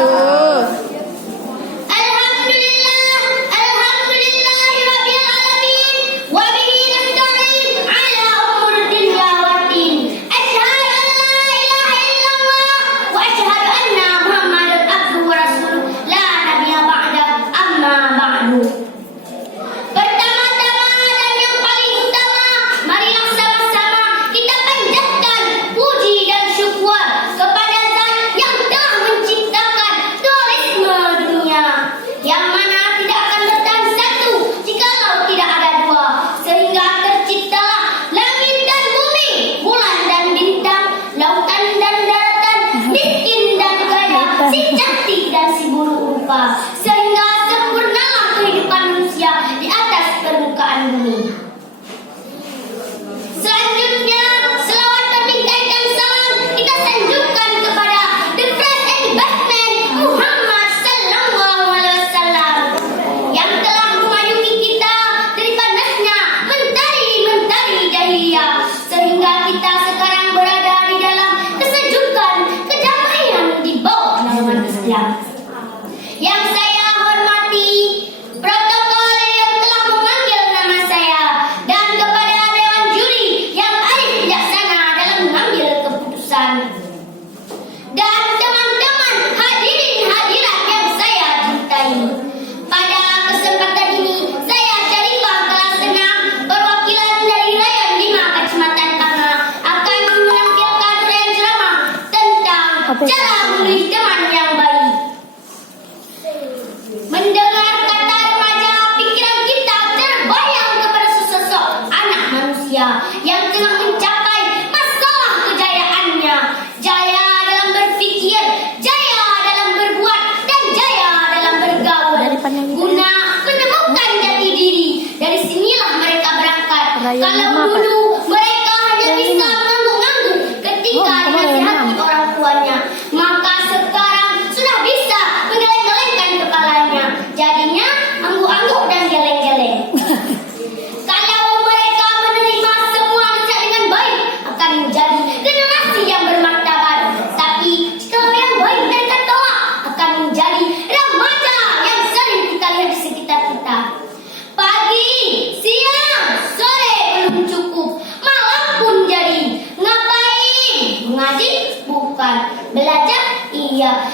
wabarakatuh. Sehingga sempurnalah kehidupan manusia di atas permukaan bumi. Selanjutnya, selawat berbingkaikan salam kita sanjungkan kepada the First and Best Man Muhammad Sallallahu Alaihi Wasallam yang telah memayungi kita dari panasnya mentari-mentari jahiliyah sehingga kita sekarang berada di dalam kesejukan, kedamaian di bawah naungan Islam. Yang saya hormati protokol yang telah memanggil nama saya dan kepada Dewan Juri yang arif bijaksana dalam mengambil keputusan dan teman-teman hadirin hadirat yang saya cintai. Pada kesempatan ini saya Syarifah kelas 6 perwakilan dari Rayon 5 Kecamatan Tanga akan menampilkan uraian ceramah tentang cara memilih teman yang baik. Mendengar kata remaja, pikiran kita terbayang kepada sesosok anak manusia yang telah mencapai masalah kejayaannya. Jaya dalam berfikir, jaya dalam berbuat, dan jaya dalam bergaul. Guna menemukan jati diri. Dari sinilah mereka berangkat. Kalau dulu mereka hanya bisa mengangguk-angguk ketika dinasihati orang tuanya, maka sekarang sudah bisa menggeleng-gelengkan kepalanya. Jadinya angguk-angguk dan geleng-geleng. Kalau mereka menerima semua nasihat dengan baik, akan menjadi generasi yang bermartabat. Tapi kalau yang baik mereka tolak, akan menjadi remaja yang sering kita lihat di sekitar kita. Pagi, siang, sore belum cukup, malam pun jadi. Ngapain? Mengaji? Bukan. Belajar? Iya.